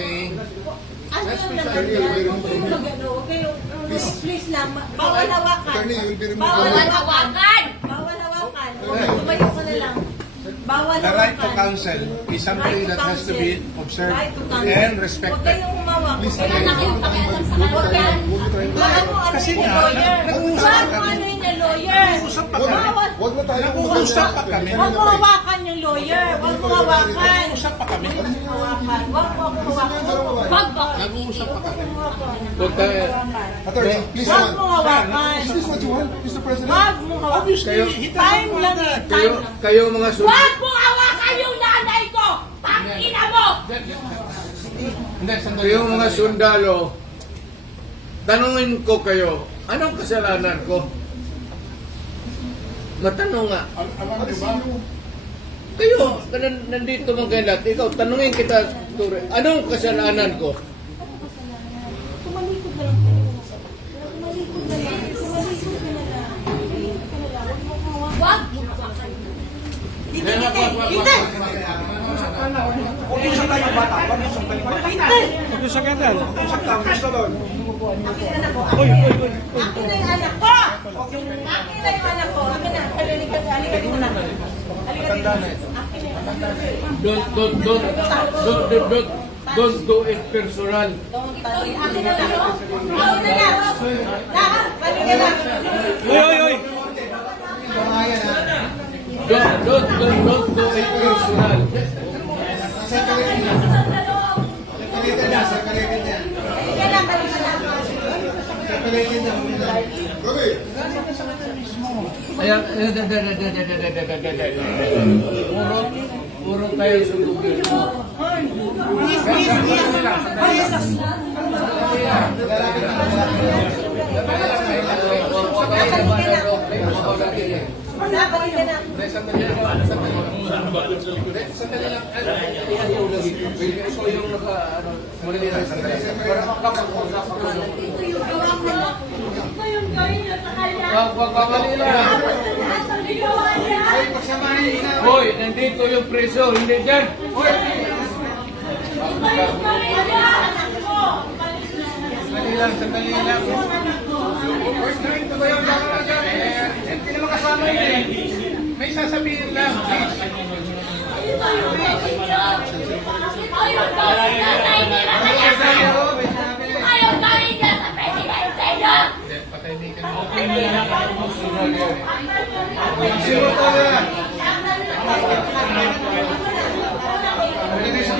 saying. Ano yung nagano? Please lang, bawal hawakan. Bawal hawakan! Bawal hawakan. Tumayo ka na lang. Bawal The right to hawakan. counsel is something that has to be observed Right to counsel. and Huwag respected. kayong humawak. Huwag Kaya kayong na kayong pakialam sa kanya. ano Kasi yung nga, lawyer. nag-uusap Huwag pa mo kami. ano yung lawyer. Nag-uusap pa kami. Bawal. Huwag na tayo Nag-uusap pa kami. Huwag mo hawakan yung lawyer. Huwag mo hawakan. Nag-uusap pa kami. Hawakan. Huwag mo ako hawakan. Wag ba? Nag-uusap pa kami. Huwag tayo. Attorney, please Huwag mo one. hawakan. Is this what you want, Mr. President? Huwag mo hawakan. Obviously, Time lang eh. Time lang. Kayo mga Wag mo hawakan yung nanay ko! Tangina mo! Hindi, sandali. Kayong mga sundalo, tanungin ko kayo, anong kasalanan ko? Matanong nga. Kayo, nandito mga kayo lahat, ikaw, tanungin kita, Ture, anong kasalanan ko? Tumalikod na lang po. Tumalikod na lang. Tumalikod ka na lang. Tumalikod ka na lang. Huwag mo hawakan. Wag mo hawakan. Dito, dito. Huwag yung saktan yung bata. Huwag yung saktan yung bata. Huwag yung saktan. Huwag yung saktan. Gusto doon. Akin na po. Akin na yung anak ko. Akin na yung anak ko. Akin na. Halika dito na. Halika dito. Akin na yung anak ko. Don't do it personal. Akin na lang. Ikaw na lang. Lahat. Halika lang. Don't do it personal. Halika lang. Halika lang. Ayan, puro kayo sundugin mo. Dapat ka na. Sandali lang. Ikaw yung naka, ano, para makapag-usap ako. Pagpapali lang. Hoy, nandito yung preso, hindi dyan. Hoy! Sandali lang. Ito ba yung dapat dyan? Hindi naman kasama yun eh. May sasabihin lang. Ayaw gawin niya sa presidente niya! Patay ni ka. Hindi na ako Sino to yan?